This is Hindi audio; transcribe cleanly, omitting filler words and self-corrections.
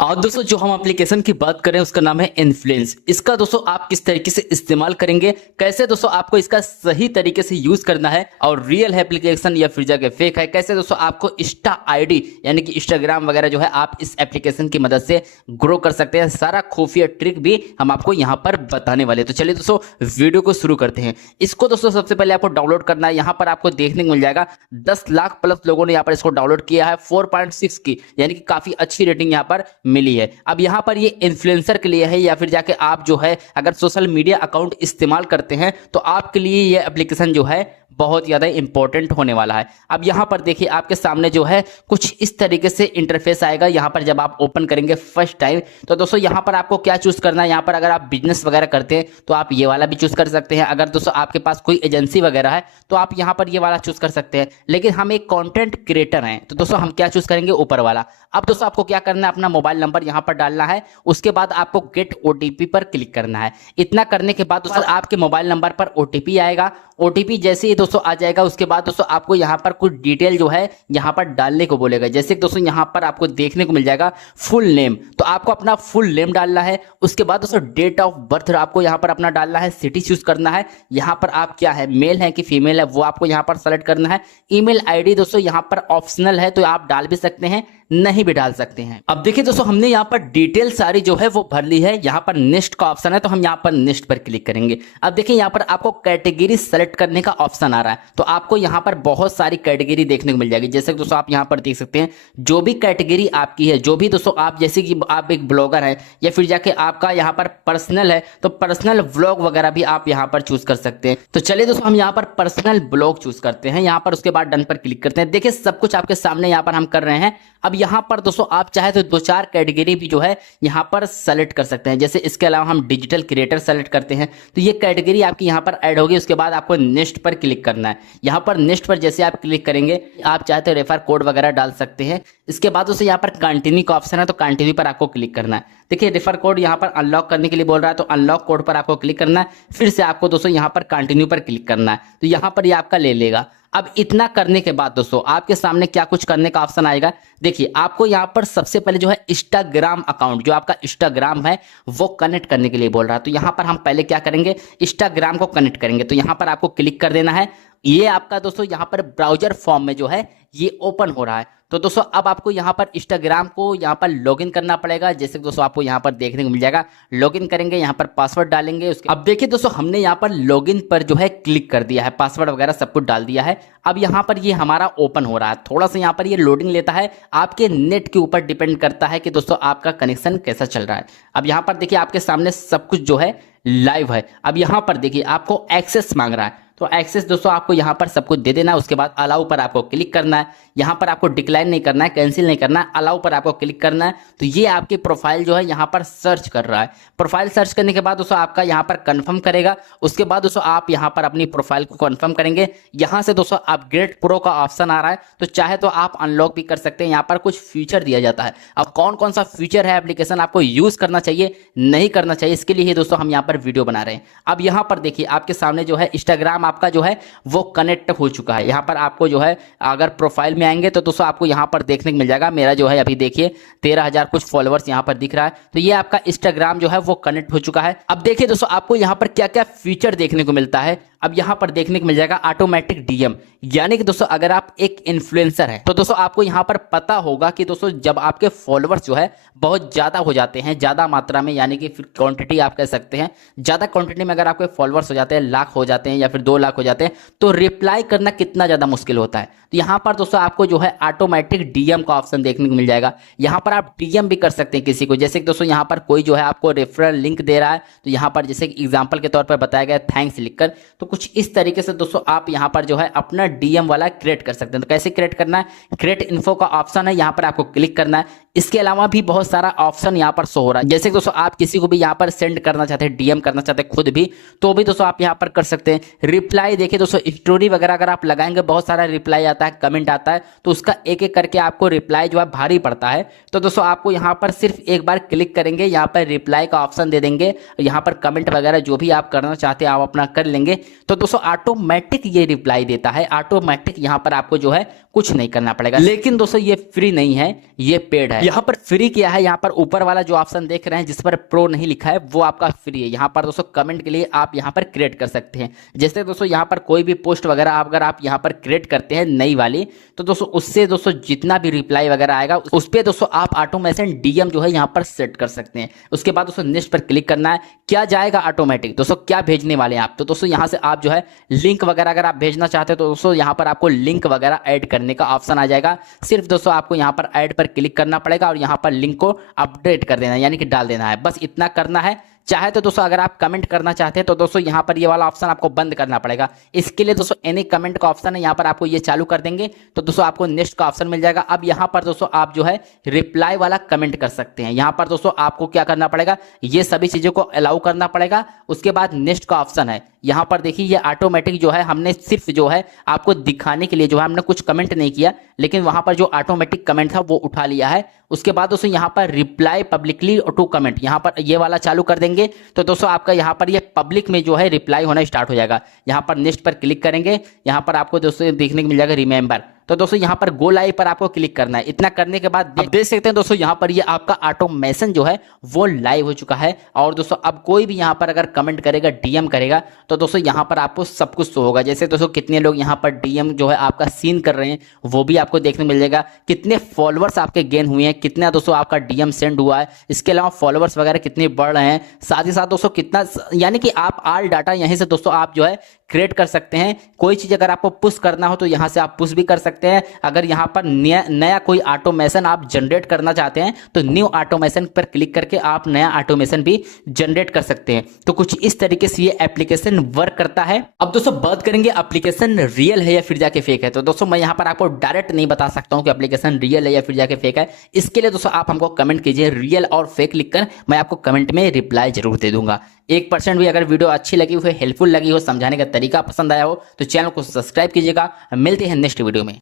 और दोस्तों जो हम एप्लीकेशन की बात करें उसका नाम है इन्फ्लुएंस। इसका दोस्तों आप किस तरीके से इस्तेमाल करेंगे, कैसे दोस्तों आपको इसका सही तरीके से यूज करना है और रियल है एप्लीकेशन या फिर जाके फेक है, कैसे दोस्तों आपको इंस्टा आईडी यानी कि इंस्टाग्राम वगैरह जो है आप इस एप्लीकेशन की मदद से ग्रो कर सकते हैं, सारा खुफिया ट्रिक भी हम आपको यहाँ पर बताने वाले हैं। तो चलिए दोस्तों वीडियो को शुरू करते हैं। इसको दोस्तों सबसे पहले आपको डाउनलोड करना है। यहाँ पर आपको देखने को मिल जाएगा 10 लाख प्लस लोगों ने यहाँ पर इसको डाउनलोड किया है, 4.6 की यानी कि काफी अच्छी रेटिंग यहाँ पर मिली है। अब यहाँ पर ये इन्फ्लुएंसर के लिए है या फिर जाके आप जो है अगर सोशल मीडिया अकाउंट इस्तेमाल करते हैं तो आपके लिए ये एप्लीकेशन जो है बहुत ज़्यादा इंपॉर्टेंट होने वाला है। अब यहाँ पर देखिए आपके सामने जो है कुछ इस तरीके से इंटरफेस आएगा। यहाँ पर जब आप ओपन करेंगे फर्स्ट टाइम तो दोस्तों यहाँ पर आपको क्या चूज करना है। यहाँ पर अगर आप बिजनेस वगैरह करते हैं तो आप ये वाला भी चूज कर सकते हैं। अगर दोस्तों आपके पास कोई एजेंसी वगैरह है तो आप यहाँ पर ये वाला चूज कर सकते हैं। लेकिन हम एक कंटेंट क्रिएटर हैं तो दोस्तों हम क्या चूज करेंगे, ऊपर वाला। अब दोस्तों आपको क्या करना है, अपना मोबाइल नंबर यहाँ पर डालना है, उसके बाद आपको गेट ओटीपी पर क्लिक करना है। इतना करने के बाद दोस्तों आपके मोबाइल नंबर पर ओटीपी आएगा। ओटीपी जैसे ही दोस्तों आ जाएगा उसके बाद दोस्तों आपको यहाँ पर कुछ डिटेल जो है यहाँ पर डालने को बोलेगा। जैसे कि दोस्तों यहाँ पर आपको देखने को मिल जाएगा फुल नेम, तो आपको अपना फुल नेम डालना है। उसके बाद दोस्तों डेट ऑफ बर्थ आपको यहाँ पर अपना डालना है, सिटी चूज करना है। यहाँ पर आप क्या है, मेल है कि फीमेल है वो आपको यहाँ पर सेलेक्ट करना है। ईमेल आईडी दोस्तों यहाँ पर ऑप्शनल है तो आप डाल भी सकते हैं, नहीं भी डाल सकते हैं। अब देखिए दोस्तों हमने यहाँ पर डिटेल सारी जो है वो भर ली है। यहाँ पर नेक्स्ट का ऑप्शन है तो हम यहाँ पर नेक्स्ट पर क्लिक करेंगे। अब देखिए यहाँ पर आपको कैटेगरी सेलेक्ट करने का ऑप्शन आ रहा है, तो आपको यहाँ पर बहुत सारी कैटेगरी देखने को मिल जाएगी। जैसे कि दोस्तों आप यहाँ पर देख सकते हैं जो भी कैटेगरी आपकी है, जो भी दोस्तों आप जैसे कि आप एक ब्लॉगर है या फिर जाके आपका यहाँ पर पर्सनल है तो पर्सनल व्लॉग वगैरह भी आप यहाँ पर चूज कर सकते हैं। तो चलिए दोस्तों हम यहाँ पर पर्सनल ब्लॉग चूज करते हैं। यहाँ पर उसके बाद डन पर क्लिक करते हैं। देखिए सब कुछ आपके सामने यहाँ पर हम कर रहे हैं। अब यहाँ पर दोस्तों आप चाहे तो 2-4 कैटेगरी भी जो है यहाँ पर सेलेक्ट कर सकते हैं। जैसे इसके अलावा हम डिजिटल क्रिएटर सेलेक्ट करते हैं तो ये कैटेगरी आपकी यहाँ पर ऐड होगी। उसके बाद आपको नेक्स्ट पर क्लिक करना है। यहाँ पर नेक्स्ट पर जैसे आप क्लिक करेंगे आप चाहे तो रेफर कोड वगैरह डाल सकते हैं। इसके बाद दोस्तों यहाँ पर कंटिन्यू का ऑप्शन है तो कंटिन्यू पर आपको क्लिक करना है। देखिए रेफर कोड यहाँ पर अनलॉक करने के लिए बोल रहा है तो अनलॉक कोड पर आपको क्लिक करना है। फिर से आपको दोस्तों यहाँ पर कंटिन्यू पर क्लिक करना है तो यहाँ पर ये आपका ले लेगा। अब इतना करने के बाद दोस्तों आपके सामने क्या कुछ करने का ऑप्शन आएगा। देखिए आपको यहाँ पर सबसे पहले जो है इंस्टाग्राम अकाउंट, जो आपका इंस्टाग्राम है वो कनेक्ट करने के लिए बोल रहा है। तो यहाँ पर हम पहले क्या करेंगे, इंस्टाग्राम को कनेक्ट करेंगे। तो यहाँ पर आपको क्लिक कर देना है। ये आपका दोस्तों यहाँ पर ब्राउजर फॉर्म में जो है ये ओपन हो रहा है। तो दोस्तों अब आपको यहाँ पर इंस्टाग्राम को यहाँ पर लॉगिन करना पड़ेगा। जैसे दोस्तों आपको यहाँ पर देखने को मिल जाएगा, लॉगिन करेंगे, यहाँ पर पासवर्ड डालेंगे। उसके अब देखिए दोस्तों हमने यहाँ पर लॉगिन पर जो है क्लिक कर दिया है, पासवर्ड वगैरह सब कुछ डाल दिया है। अब यहाँ पर ये हमारा ओपन हो रहा है। थोड़ा सा यहाँ पर ये लोडिंग लेता है, आपके नेट के ऊपर डिपेंड करता है कि दोस्तों आपका कनेक्शन कैसा चल रहा है। अब यहाँ पर देखिए आपके सामने सब कुछ जो है लाइव है। अब यहाँ पर देखिए आपको एक्सेस मांग रहा है तो एक्सेस दोस्तों आपको यहाँ पर सब कुछ दे देना है। उसके बाद अलाउ पर आपको क्लिक करना है। यहाँ पर आपको डिक्लाइन नहीं करना है, कैंसिल नहीं करना है, अलाउ पर आपको क्लिक करना है। तो ये आपकी प्रोफाइल जो है यहाँ पर सर्च कर रहा है। प्रोफाइल सर्च करने के बाद दोस्तों आपका यहाँ पर कंफर्म करेगा। उसके बाद दोस्तों आप यहाँ पर अपनी प्रोफाइल को कंफर्म करेंगे। यहाँ से दोस्तों अपग्रेड प्रो का ऑप्शन आ रहा है तो चाहे तो आप अनलॉक भी कर सकते हैं। यहाँ पर कुछ फीचर दिया जाता है। अब कौन कौन सा फीचर है एप्लीकेशन आपको यूज करना चाहिए नहीं करना चाहिए, इसके लिए ही दोस्तों हम यहाँ पर वीडियो बना रहे हैं। अब यहाँ पर देखिए आपके सामने जो है इंस्टाग्राम आपका जो है वो कनेक्ट हो चुका है। यहाँ पर आपको जो है अगर प्रोफाइल में आएंगे तो दोस्तों आपको यहाँ पर देखने को मिल जाएगा, मेरा जो है अभी देखिए 13,000 कुछ फॉलोअर्स यहाँ पर दिख रहा है। तो ये आपका इंस्टाग्राम जो है वो कनेक्ट हो चुका है। अब देखिए दोस्तों आपको यहाँ पर क्या क्या फीचर देखने को मिलता है। अब यहाँ पर देखने को मिल जाएगा ऑटोमेटिक डीएम, यानी कि दोस्तों अगर आप एक इन्फ्लुएंसर हैं तो दोस्तों आपको यहाँ पर पता होगा कि दोस्तों जब आपके फॉलोअर्स जो है बहुत ज़्यादा हो जाते हैं, ज़्यादा मात्रा में, यानी कि फिर क्वांटिटी आप कह सकते हैं, ज़्यादा क्वांटिटी में अगर आपके फॉलोअर्स हो जाते हैं, लाख हो जाते हैं या फिर 2 लाख हो जाते हैं तो रिप्लाई करना कितना ज़्यादा मुश्किल होता है। तो यहाँ पर दोस्तों आपको जो है ऑटोमेटिक डीएम का ऑप्शन देखने को मिल जाएगा। यहाँ पर आप डीएम भी कर सकते हैं किसी को। जैसे कि दोस्तों यहाँ पर कोई जो है आपको रेफरल लिंक दे रहा है तो यहाँ पर जैसे एग्जाम्पल के तौर पर बताया गया थैंक्स लिखकर, तो कुछ इस तरीके से दोस्तों आप यहाँ पर जो है अपना डीएम वाला क्रिएट कर सकते हैं। तो कैसे क्रिएट करना है, क्रिएट इन्फो का ऑप्शन है, यहाँ पर आपको क्लिक करना है। इसके अलावा भी बहुत सारा ऑप्शन यहाँ पर शो हो रहा है। जैसे दोस्तों आप किसी को भी यहाँ पर सेंड करना चाहते हैं, डीएम करना चाहते हैं खुद भी, तो भी दोस्तों आप यहाँ पर कर सकते हैं। रिप्लाई देखिए दोस्तों स्टोरी वगैरह अगर आप लगाएंगे बहुत सारा रिप्लाई आता है, कमेंट आता है, तो उसका एक एक करके आपको रिप्लाई जो है भारी पड़ता है। तो दोस्तों आपको यहाँ पर सिर्फ एक बार क्लिक करेंगे, यहाँ पर रिप्लाई का ऑप्शन दे देंगे, यहाँ पर कमेंट वगैरह जो भी आप करना चाहते हैं आप अपना कर लेंगे। तो दोस्तों ऑटोमेटिक ये रिप्लाई देता है, ऑटोमेटिक यहाँ पर आपको जो है कुछ नहीं करना पड़ेगा। लेकिन दोस्तों ये फ्री नहीं है, ये पेड है। यहाँ पर फ्री क्या है, यहाँ पर ऊपर वाला जो ऑप्शन देख रहे हैं जिस पर प्रो नहीं लिखा है वो आपका फ्री है। यहाँ पर दोस्तों कमेंट के लिए आप यहाँ पर क्रिएट कर सकते हैं। जैसे दोस्तों यहाँ पर कोई भी पोस्ट वगैरह अगर आप यहाँ पर क्रिएट करते हैं नई वाली, तो दोस्तों उससे दोस्तों जितना भी रिप्लाई वगैरह आएगा उस पर दोस्तों आप ऑटोमेशन डीएम जो है यहाँ पर सेट कर सकते हैं। उसके बाद दोस्तों नेक्स्ट पर क्लिक करना है। क्या जाएगा ऑटोमेटिक, दोस्तों क्या भेजने वाले हैं आप, तो दोस्तों यहाँ से आप जो है लिंक वगैरह अगर आप भेजना चाहते हैं तो दोस्तों यहाँ पर आपको लिंक वगैरह ऐड करने का ऑप्शन आ जाएगा। सिर्फ दोस्तों आपको यहाँ पर ऐड पर क्लिक करना पड़ेगा और यहाँ पर लिंक को अपडेट कर देना है, यानी कि डाल देना है। बस इतना करना है। चाहे तो दोस्तों अगर आप कमेंट करना चाहते हैं तो दोस्तों यहाँ पर ये वाला ऑप्शन आपको बंद करना पड़ेगा। इसके लिए दोस्तों एनी कमेंट का ऑप्शन है, यहाँ पर आपको ये चालू कर देंगे तो दोस्तों आपको नेक्स्ट का ऑप्शन मिल जाएगा। अब यहाँ पर दोस्तों आप जो है रिप्लाई वाला कमेंट कर सकते हैं। यहाँ पर दोस्तों आपको क्या करना पड़ेगा, ये सभी चीजों को अलाउ करना पड़ेगा। उसके बाद नेक्स्ट का ऑप्शन है, यहाँ पर देखिए ये ऑटोमेटिक जो है हमने सिर्फ जो है आपको दिखाने के लिए जो है हमने कुछ कमेंट नहीं किया, लेकिन वहां पर जो ऑटोमेटिक कमेंट था वो उठा लिया है। उसके बाद दोस्तों यहाँ पर रिप्लाई पब्लिकली टू कमेंट, यहाँ पर ये वाला चालू कर देंगे तो दोस्तों आपका यहाँ पर ये पब्लिक में जो है रिप्लाई होना स्टार्ट हो जाएगा। यहाँ पर नेक्स्ट पर क्लिक करेंगे, यहाँ पर आपको दोस्तों देखने को मिल जाएगा रिमेंबर, तो दोस्तों यहाँ पर गो लाइव पर आपको क्लिक करना है। इतना करने के बाद आप देख सकते हैं दोस्तों यहाँ पर ये आपका ऑटोमेशन जो है वो लाइव हो चुका है। और दोस्तों अब कोई भी यहाँ पर अगर कमेंट करेगा, डीएम करेगा, तो दोस्तों यहाँ पर आपको सब कुछ शो होगा। जैसे दोस्तों कितने लोग यहाँ पर डीएम जो है आपका सीन कर रहे हैं वो भी आपको देखने मिल जाएगा। कितने फॉलोअर्स आपके गेन हुए हैं, कितना दोस्तों आपका डीएम सेंड हुआ है, इसके अलावा फॉलोअर्स वगैरह कितने बढ़ रहे हैं, साथ ही साथ दोस्तों कितना, यानी कि आप ऑल डाटा यहीं से दोस्तों आप जो है क्रिएट कर सकते हैं। कोई चीज अगर आपको पुश करना हो तो यहाँ से आप पुश भी कर सकते हैं। अगर यहाँ पर नया कोई ऑटोमेशन आप जनरेट करना चाहते हैं तो न्यू ऑटोमेशन पर क्लिक करके आप नया ऑटोमेशन भी जनरेट कर सकते हैं। तो कुछ इस तरीके से ये एप्लीकेशन वर्क करता है। अब दोस्तों बात करेंगे एप्लीकेशन रियल है या फिर जाके फेक है। तो दोस्तों मैं यहाँ पर आपको डायरेक्ट नहीं बता सकता हूँ कि एप्लीकेशन रियल है या फिर जाके फेक है। इसके लिए दोस्तों आप हमको कमेंट कीजिए रियल और फेक लिखकर, मैं आपको कमेंट में रिप्लाई जरूर दे दूंगा। 1% भी अगर वीडियो अच्छी लगी हो, हेल्पफुल लगी हो, समझाने का तरीका पसंद आया हो तो चैनल को सब्सक्राइब कीजिएगा। मिलते हैं नेक्स्ट वीडियो में।